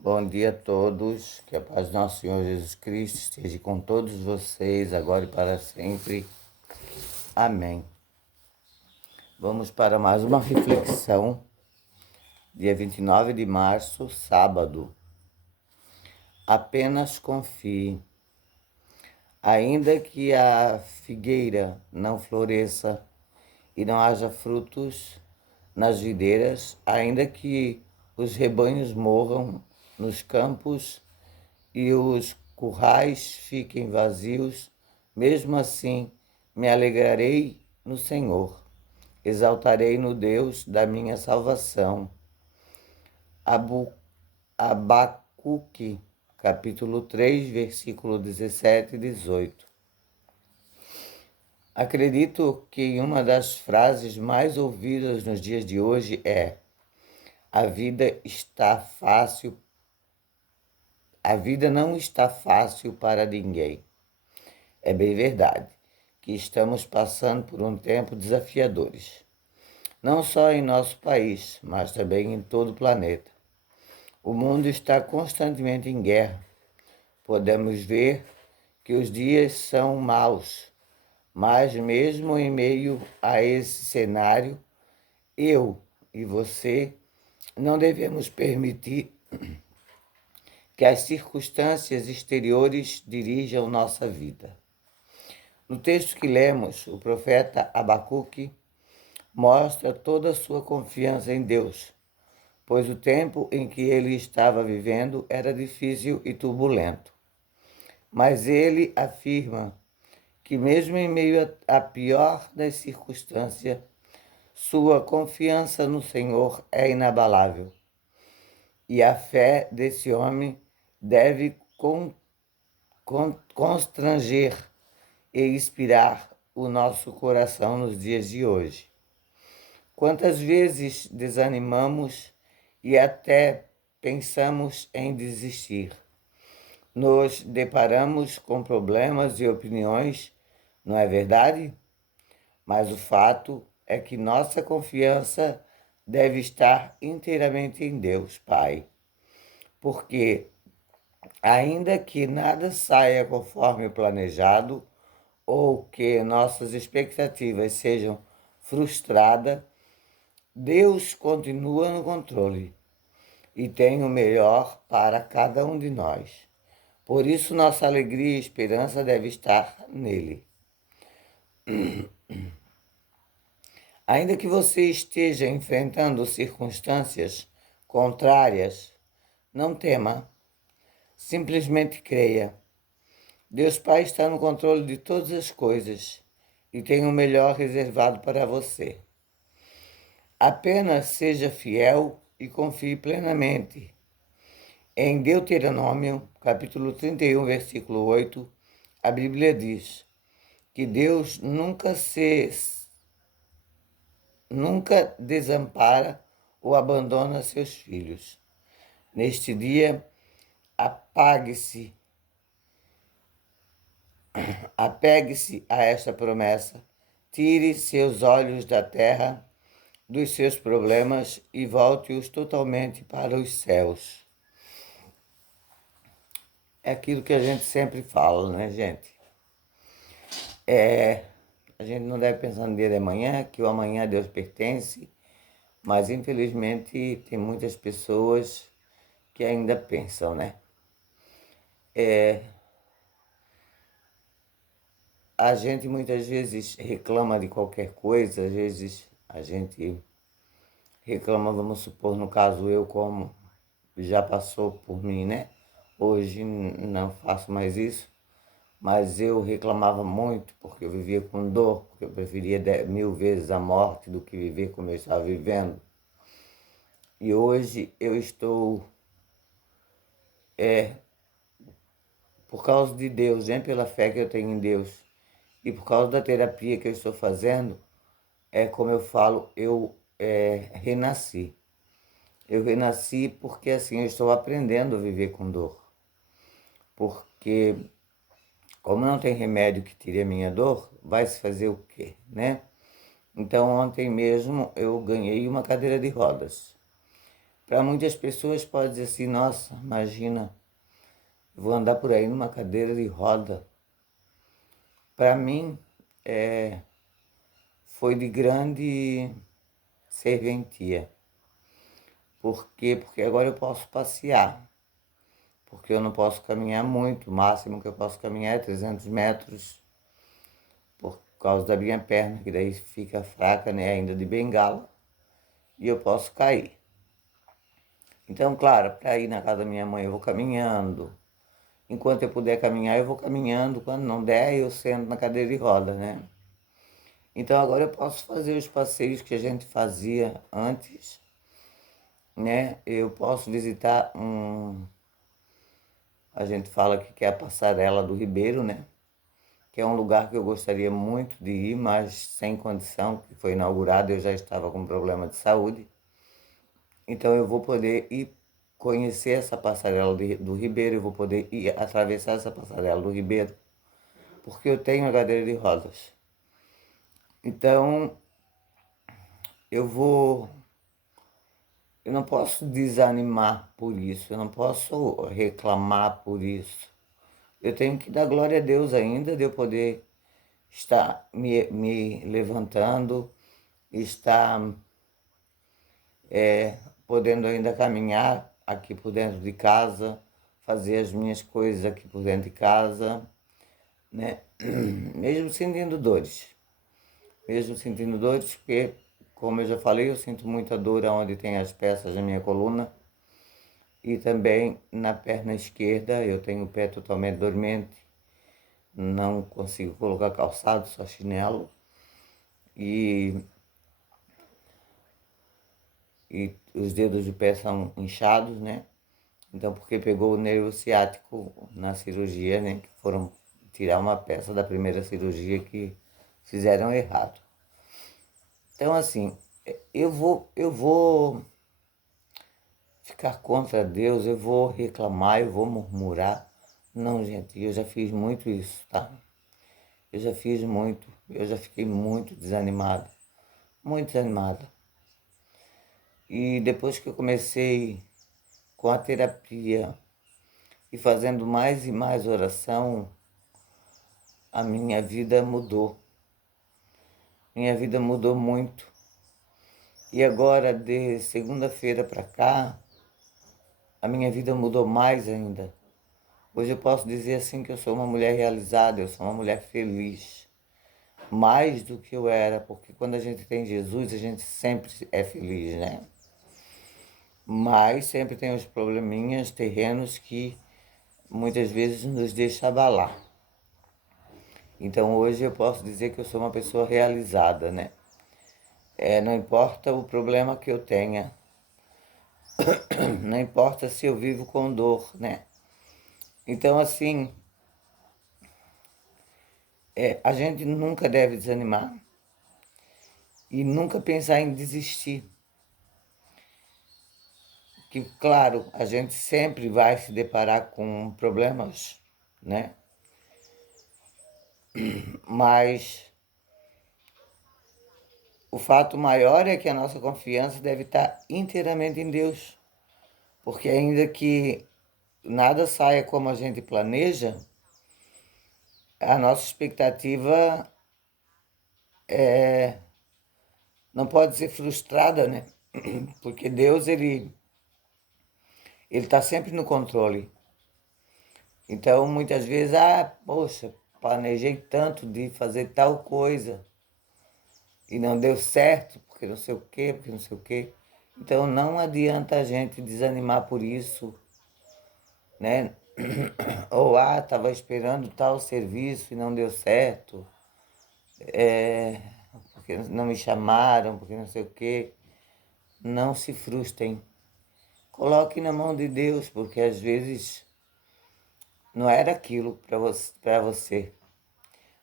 Bom dia a todos, que a paz do nosso Senhor Jesus Cristo esteja com todos vocês, agora e para sempre. Amém. Vamos para mais uma reflexão, dia 29 de março, sábado. Apenas confie. Ainda que a figueira não floresça e não haja frutos nas videiras, ainda que os rebanhos morram nos campos e os currais fiquem vazios, mesmo assim me alegrarei no Senhor, exaltarei no Deus da minha salvação. Abacuque, capítulo 3, versículo 17 e 18. Acredito que uma das frases mais ouvidas nos dias de hoje é: a vida está fácil, a vida não está fácil para ninguém. É bem verdade que estamos passando por um tempo desafiadores, não só em nosso país, mas também em todo o planeta. O mundo está constantemente em guerra. Podemos ver que os dias são maus, mas mesmo em meio a esse cenário, eu e você não devemos permitir que as circunstâncias exteriores dirijam nossa vida. No texto que lemos, o profeta Abacuque mostra toda a sua confiança em Deus, pois o tempo em que ele estava vivendo era difícil e turbulento. Mas ele afirma que, mesmo em meio à pior das circunstâncias, sua confiança no Senhor é inabalável. E a fé desse homem deve constranger e inspirar o nosso coração nos dias de hoje. Quantas vezes desanimamos e até pensamos em desistir? Nos deparamos com problemas e opiniões, não é verdade? Mas o fato é que nossa confiança deve estar inteiramente em Deus, Pai. Porque, ainda que nada saia conforme o planejado, ou que nossas expectativas sejam frustradas, Deus continua no controle e tem o melhor para cada um de nós. Por isso, nossa alegria e esperança deve estar nele. Ainda que você esteja enfrentando circunstâncias contrárias, não tema, simplesmente creia. Deus Pai está no controle de todas as coisas e tem o melhor reservado para você. Apenas seja fiel e confie plenamente. Em Deuteronômio, capítulo 31, versículo 8, a Bíblia diz que Deus nunca desampara ou abandona seus filhos. Neste dia, apegue-se a esta promessa, tire seus olhos da terra, dos seus problemas e volte-os totalmente para os céus. É aquilo que a gente sempre fala, né, gente? A gente não deve pensar no dia de amanhã, que o amanhã a Deus pertence, mas infelizmente tem muitas pessoas que ainda pensam, né? A gente muitas vezes reclama de qualquer coisa, às vezes a gente reclama, vamos supor, no caso eu, como já passou por mim, né? Hoje não faço mais isso, mas eu reclamava muito porque eu vivia com dor, porque eu preferia 10.000 vezes a morte do que viver como eu estava vivendo. E hoje eu estou, por causa de Deus, nem pela fé que eu tenho em Deus, e por causa da terapia que eu estou fazendo, como eu falo, eu renasci. Eu renasci porque assim eu estou aprendendo a viver com dor. Porque como não tem remédio que tire a minha dor, vai se fazer o quê, né? Então ontem mesmo eu ganhei uma cadeira de rodas. Para muitas pessoas pode dizer assim, nossa, imagina, eu vou andar por aí numa cadeira de roda. Para mim, foi de grande serventia. Por quê? Porque agora eu posso passear. Porque eu não posso caminhar muito, o máximo que eu posso caminhar é 300 metros, por causa da minha perna, que daí fica fraca, né, ainda de bengala, e eu posso cair. Então, claro, para ir na casa da minha mãe eu vou caminhando. Enquanto eu puder caminhar, eu vou caminhando. Quando não der, eu sento na cadeira de roda, né? Então agora eu posso fazer os passeios que a gente fazia antes, né? Eu posso visitar a gente fala que é a Passarela do Ribeiro, né? Que é um lugar que eu gostaria muito de ir, mas sem condição, que foi inaugurado, eu já estava com problema de saúde. Então eu vou poder ir conhecer essa passarela do Ribeiro, eu vou poder ir atravessar essa passarela do Ribeiro, porque eu tenho a cadeira de rodas. Então eu não posso desanimar por isso, eu não posso reclamar por isso. Eu tenho que dar glória a Deus ainda de eu poder estar me levantando, estar podendo ainda caminhar aqui por dentro de casa, fazer as minhas coisas aqui por dentro de casa, né? Mesmo sentindo dores, porque, como eu já falei, eu sinto muita dor onde tem as peças na minha coluna e também na perna esquerda. Eu tenho o pé totalmente dormente, não consigo colocar calçado, só chinelo, e os dedos do pé são inchados, né? Então, porque pegou o nervo ciático na cirurgia, né? Que foram tirar uma peça da primeira cirurgia que fizeram errado. Então, assim, eu vou ficar contra Deus, eu vou reclamar, eu vou murmurar. Não, gente, eu já fiz muito isso, tá? Eu já fiz muito, eu já fiquei muito desanimado, muito desanimado. E depois que eu comecei com a terapia e fazendo mais e mais oração, a minha vida mudou. Minha vida mudou muito. E agora, de segunda-feira para cá, a minha vida mudou mais ainda. Hoje eu posso dizer assim que eu sou uma mulher realizada, eu sou uma mulher feliz. Mais do que eu era, porque quando a gente tem Jesus, a gente sempre é feliz, né? Mas sempre tem os probleminhas terrenos que muitas vezes nos deixam abalar. Então hoje eu posso dizer que eu sou uma pessoa realizada, né? Não importa o problema que eu tenha, não importa se eu vivo com dor, né? Então, assim, a gente nunca deve desanimar e nunca pensar em desistir. Que, claro, a gente sempre vai se deparar com problemas, né? Mas o fato maior é que a nossa confiança deve estar inteiramente em Deus. Porque ainda que nada saia como a gente planeja, a nossa expectativa não pode ser frustrada, né? Porque Deus, ele está sempre no controle. Então, muitas vezes, poxa, planejei tanto de fazer tal coisa e não deu certo, porque não sei o quê, porque não sei o quê. Então, não adianta a gente desanimar por isso, né? Ou, estava esperando tal serviço e não deu certo, porque não me chamaram, porque não sei o quê. Não se frustrem. Coloque na mão de Deus, porque às vezes não era aquilo para você.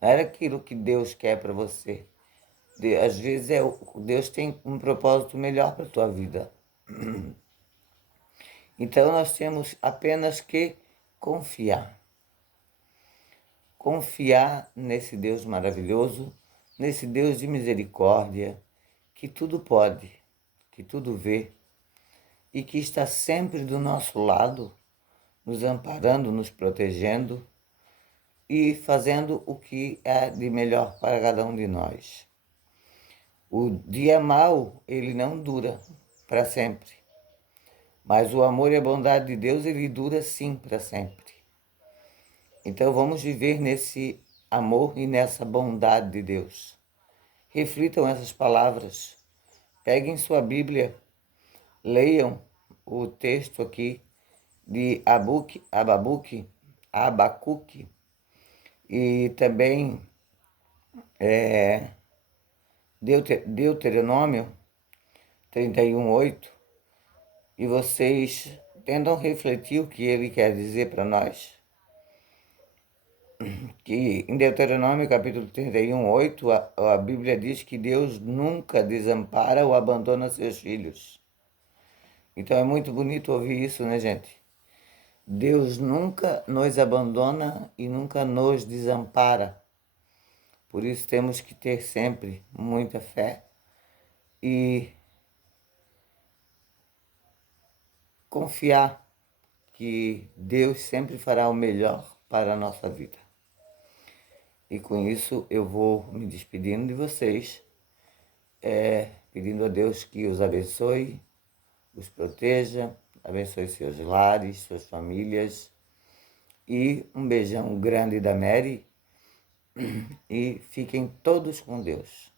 Não era aquilo que Deus quer para você. Às vezes Deus tem um propósito melhor para a tua vida. Então nós temos apenas que confiar. Confiar nesse Deus maravilhoso, nesse Deus de misericórdia, que tudo pode, que tudo vê, e que está sempre do nosso lado, nos amparando, nos protegendo e fazendo o que é de melhor para cada um de nós. O dia mau, ele não dura para sempre, mas o amor e a bondade de Deus, ele dura sim para sempre. Então vamos viver nesse amor e nessa bondade de Deus. Reflitam essas palavras, peguem sua Bíblia, leiam o texto aqui de Abacuque e também Deuteronômio 31:8, e vocês tentam refletir o que ele quer dizer para nós. Que em Deuteronômio capítulo 31:8, a Bíblia diz que Deus nunca desampara ou abandona seus filhos. Então é muito bonito ouvir isso, né, gente? Deus nunca nos abandona e nunca nos desampara. Por isso temos que ter sempre muita fé e confiar que Deus sempre fará o melhor para a nossa vida. E com isso eu vou me despedindo de vocês, pedindo a Deus que os abençoe, os proteja, abençoe seus lares, suas famílias. E um beijão grande da Mary e fiquem todos com Deus.